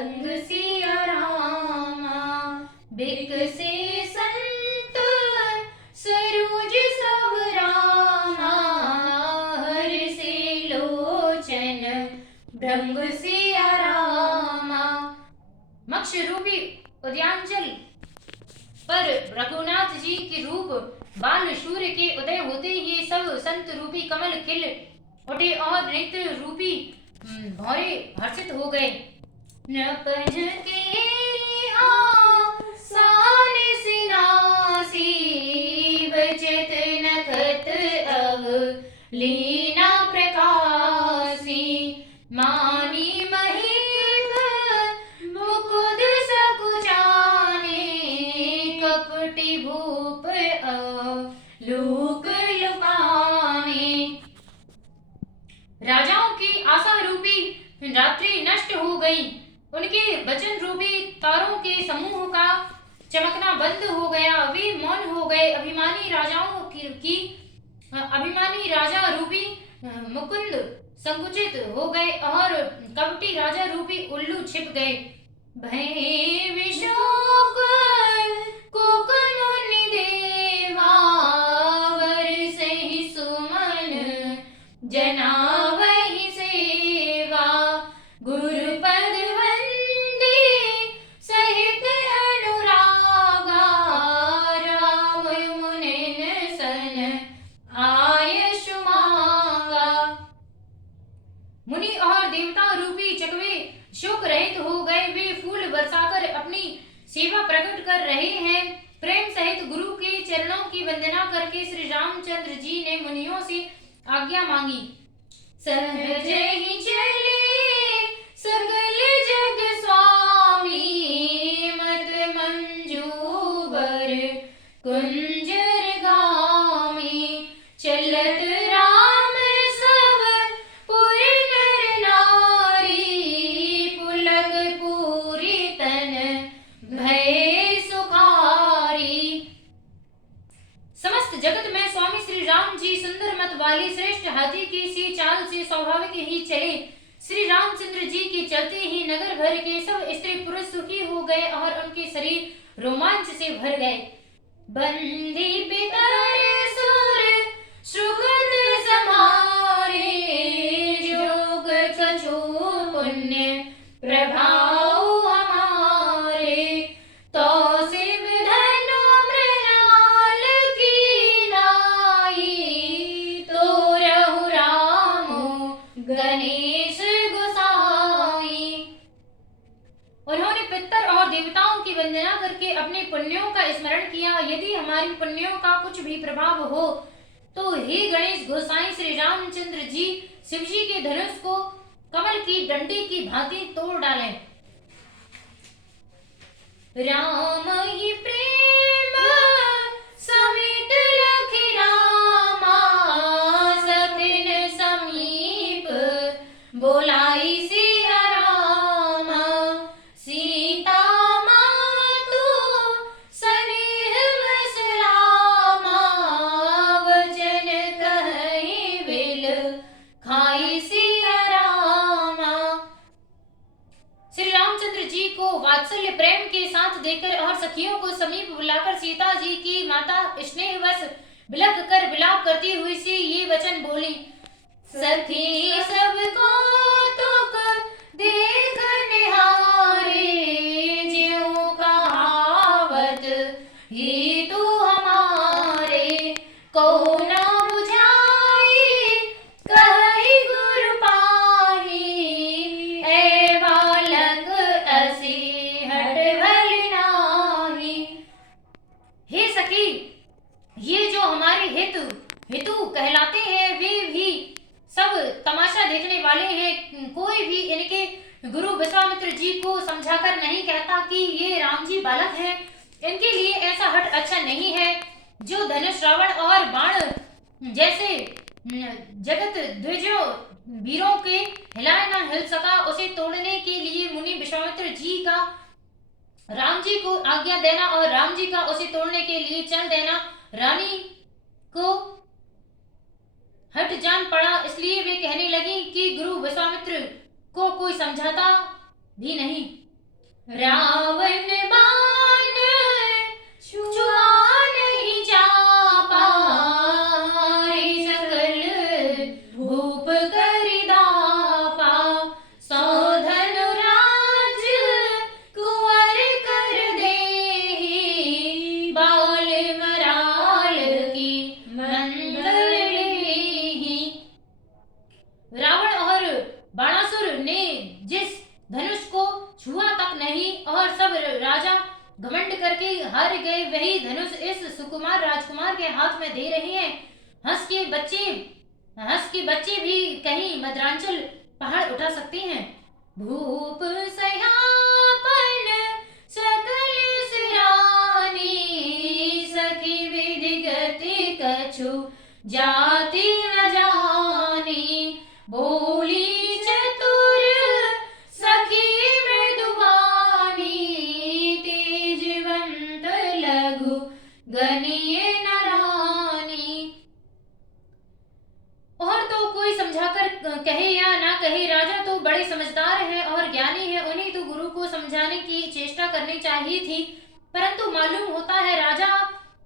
संग सिया रामा। बिकसे संत सरोज सब रामा। हर से लोचन भृंग सिया रामा। मक्ष रूपी उद्यांचल पर रघुनाथ जी के रूप बाल सूर्य के उदय होते ही सब संत रूपी कमल खिल उठे और नेत्र रूपी भौरे हर्षित हो गए। नपन केरी आसान सिनासी बचत नखत अव लीना प्रकाशी। मानी महीप मुकुद सकुचाने कपटी भूप लूक लुकाने। राजाओं की आशा रूपी रात्रि नष्ट हो गई। उनके वचन रूपी तारों के समूह का चमकना बंद हो गया। वे मौन हो गए। अभिमानी राजा रूपी मुकुंद संकुचित हो गए और कपटी राजा रूपी उल्लू छिप गए। भय विशोक कोकनुनि देवा बरसहि सुमन जनावहि सेवा। गुरुपद वंदे सहित अनुरागा राम मुनिन सन आयसु मांगा। मुनि और देवता रूपी चकवे शोक रहित हो गए। वे फूल बरसाकर अपनी सेवा प्रकट कर रहे हैं। प्रेम सहित गुरु के चरणों की वंदना करके श्री रामचंद्र जी ने मुनियों से आज्ञा मांगी। सहज ही चले सकल जग स्वामी मत मंजूबर कुंजर गामी। चलत राम सब पुर नर नारी पुलक पूरी तन भय सुखारी। समस्त जगत में स्वामी श्री राम जी सुंदर मत वाली श्रेष्ठ हाथी की सी चाल से स्वाभाविक ही चले। श्री रामचंद्र जी के चलते ही नगर भर के सब स्त्री पुरुष सुखी हो गए और उनके शरीर रोमांच से भर गए। बंदी पितर सुर सुगत समारे जोग कछु पुण्य प्रभाव हमारे। तो शिव धनु मृणमाल की नाई तो रहु रामो गणेश गोसाई। उन्होंने पितर और देवताओं की वंदना करके अपने पुण्यों का स्मरण किया। यदि हमारी पुण्यों का कुछ भी प्रभाव हो तो हे गणेश गोसाई श्री रामचंद्र जी शिव जी के धनुष को कमल की डंडी की भांति तोड़ डालें। राम ही प्रेम समित लखि रामा सतिन समीप बोलाई सिया रामा। सीता मातु सनेह बस रामा वचन कहि विल खाई सिया रामा। श्री रामचंद्र जी को वात्सल्य प्रेम के साथ देखकर और सखियों को समीप बुलाकर सीता जी की माता स्नेहवश बिलख कर विलाप करती हुई सी ये वचन बोली। सखी सबको तुक देख निहारे ज्यों कहावत ही तू हमारे। को ना बुझाई कहि गुरु पाही ए बालक असी हट भल नाही। हे सखी ये जो हमारे हेतु कहलाते हैं वे भी सब तमाशा देखने वाले हैं। कोई भी इनके गुरु विश्वामित्र जी को समझाकर नहीं कहता कि ये राम जी बालक हैं। इनके लिए ऐसा हट अच्छा नहीं है। जो धनुष रावण और बाण जैसे जगत द्विजों वीरों के हिलाए न हिल सका उसे तोड़ने के लिए मुनि विश्वामित्र जी का राम जी को आज्ञा देना और राम जी का उसे तोड़ने के लिए चल देना रानी को हट जान पड़ा। इसलिए वे कहने लगी कि गुरु विश्वामित्र को कोई समझाता भी नहीं। रावण बाण छुआ नहीं चापा, रे सकल भूप कर दापा, सौ धनुराज कुंवर कर देहि, बाल मराल की मंदर लेहि। रावण और बाणासुर ने जिस धनुष को छुआ तक नहीं और सब राजा घमंड करके हार गए, वही धनुष इस सुकुमार राजकुमार के हाथ में दे रहे हैं। हंस के बच्चे भी कहीं मद्रांचल पहाड़ उठा सकते हैं। भूप सयापन सकल सिरानी, सखी विधि गति कछु जाति न जानी, बोली चतुर सखी मृदुवानी, तेजवंत लघु गनीय नारानी। और तो कोई समझाकर कहे या ना कहे, राजा तो बड़े समझदार है और ज्ञानी है, उन्हें तो गुरु को समझाने की चेष्टा करनी चाहिए थी, परंतु मालूम होता है राजा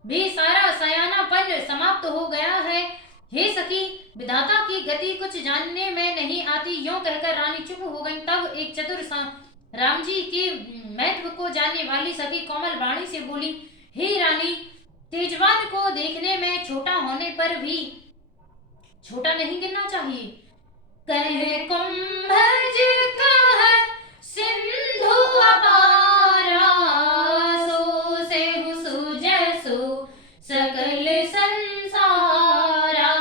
भी सारा सयानापन समाप्त हो गया है। हे सखी, विधाता की गति कुछ जानने में नहीं आती, यूं कहकर रानी चुप हो गई। तब एक चतुर राम जी के महत्व को जानने वाली सखी कोमल वाणी से बोली, हे रानी, तेजवान को देखने में छोटा होने पर भी छोटा नहीं गिनना चाहिए। कहे कुंभज कह सिंधु अपारा, सो से सुजसु सकल संसारा,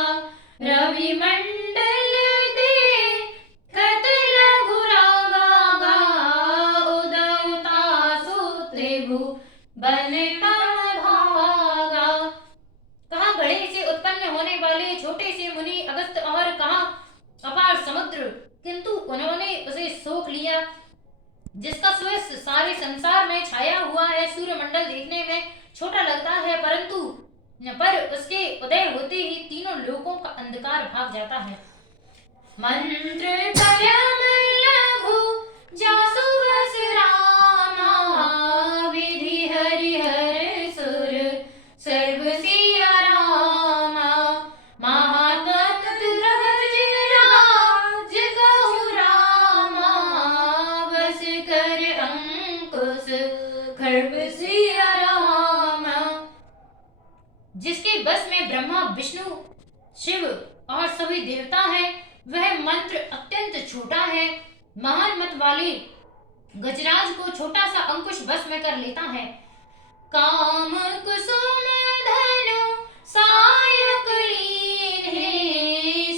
रवि मंडल दे खत लघु रागा, उदौता सुत्रिभु बन तम भागा। कहाँ गढ़े से उत्पन्न होने वाले छोटे से मुनि अगस्त और कहाँ अपार समुद्र, किंतु उन्होंने उसे सोख लिया जिसका सुयश सारे संसार में छाया हुआ है। सूर्यमंडल देखने में छोटा लगता है, परंतु पर उसके उदय होते ही तीनों लोकों का अंधकार भाग जाता है। मंत्र परम लघु जासु बस रामा, विधि हरिहर सुर सर्व सिया रामा, महातत्व द्रवज राज कहु रामा, बस कर अंकुश खर्व सिया रामा। जिसके बस में ब्रह्मा विष्णु शिव और सभी देवता हैं, वह मंत्र अत्यंत छोटा है। महान मत वाले गजराज को छोटा सा अंकुश बस में कर लेता है। काम कुसुम धनु सायक लीन है,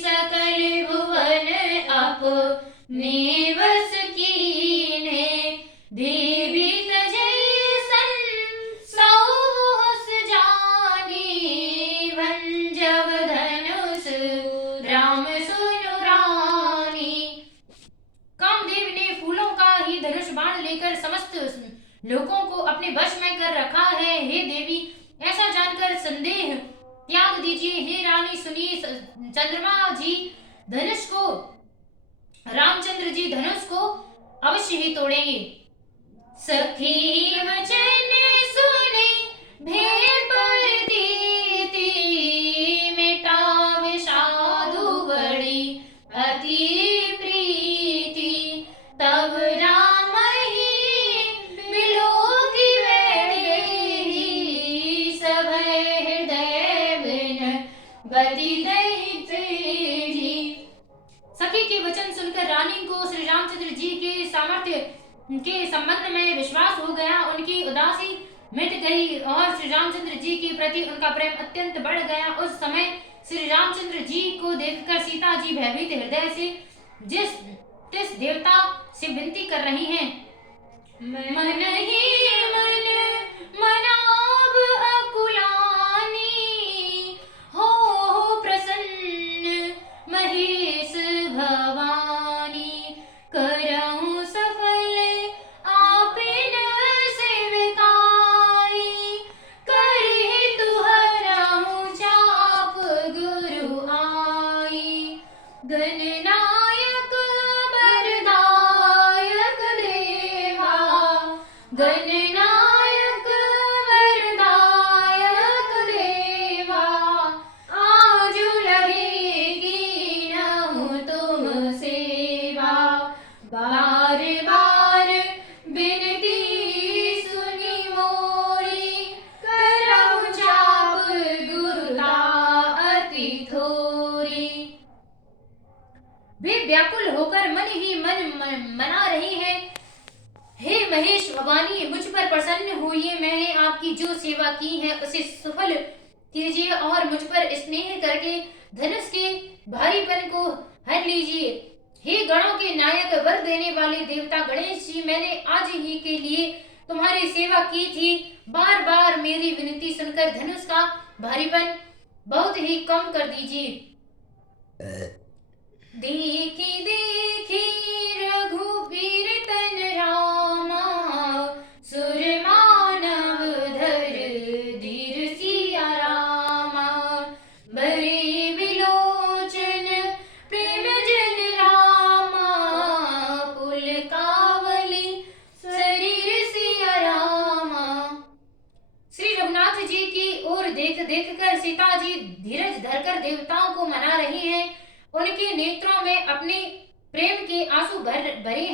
सकल भुवन अपने बस कीन है, देवी तजैसन सौस जानी, भंजव धनुष राम सुनु रानी। कामदेव ने फूलों का ही धनुष बाण लेकर समस्त लोगों को अपने वश में कर रखा है। हे देवी, ऐसा जानकर संदेह त्याग दीजिए। हे रानी सुनिए, चंद्रमा जी धनुष को, रामचंद्र जी धनुष को अवश्य ही तोड़ेंगे। सखी वचन सुने भे परतीति, मिटा विषादु बड़ी अति प्रीति, तब राम ही बिलोकी वैदेही, सभय हृदय बिन बति दहि तेजी। सखी के वचन सुनकर रानी को श्री रामचंद्र जी के सामर्थ्य के संबंध में विश्वास हो गया। उनकी उदासी मिट गई और श्री रामचंद्र जी के प्रति उनका प्रेम अत्यंत बढ़ गया। उस समय श्री रामचंद्र जी को देखकर सीता जी भयभीत हृदय से जिस देवता से विनती कर रही हैं, मन ही मन मनाब अकुलानी, हो प्रसन्न महेश भवानी, करऊं सफल आपिन सेविकाई, करहि तुहरऊं चाप गुरु आई, गणनायक बरदायक देवा, वे व्याकुल होकर मन ही मना रही हैं, हे महेश भवानी, मुझ पर प्रसन्न होइए। मैंने आपकी जो सेवा की है उसे सफल कीजिए और मुझ पर स्नेह करके धनुष के भारीपन को हर लीजिए। हे गणों के नायक, वर देने वाले देवता गणेश जी, मैंने आज ही के लिए तुम्हारी सेवा की थी। बार बार मेरी विनती सुनकर धनुष का भारीपन बहुत ही कम कर दीजिए। देखी देखी रघुबीर तन रामा, सुर मानव धर धीर सिया रामा। बरे विलोचन प्रेम जन रामा, पुल कावली शरीर सिया रामा। श्री रघुनाथ जी की ओर देख देख कर सीता जी धीरज धरकर देवताओं को मना रही हैं। उनके नेत्रों में अपने प्रेम के आंसू भरे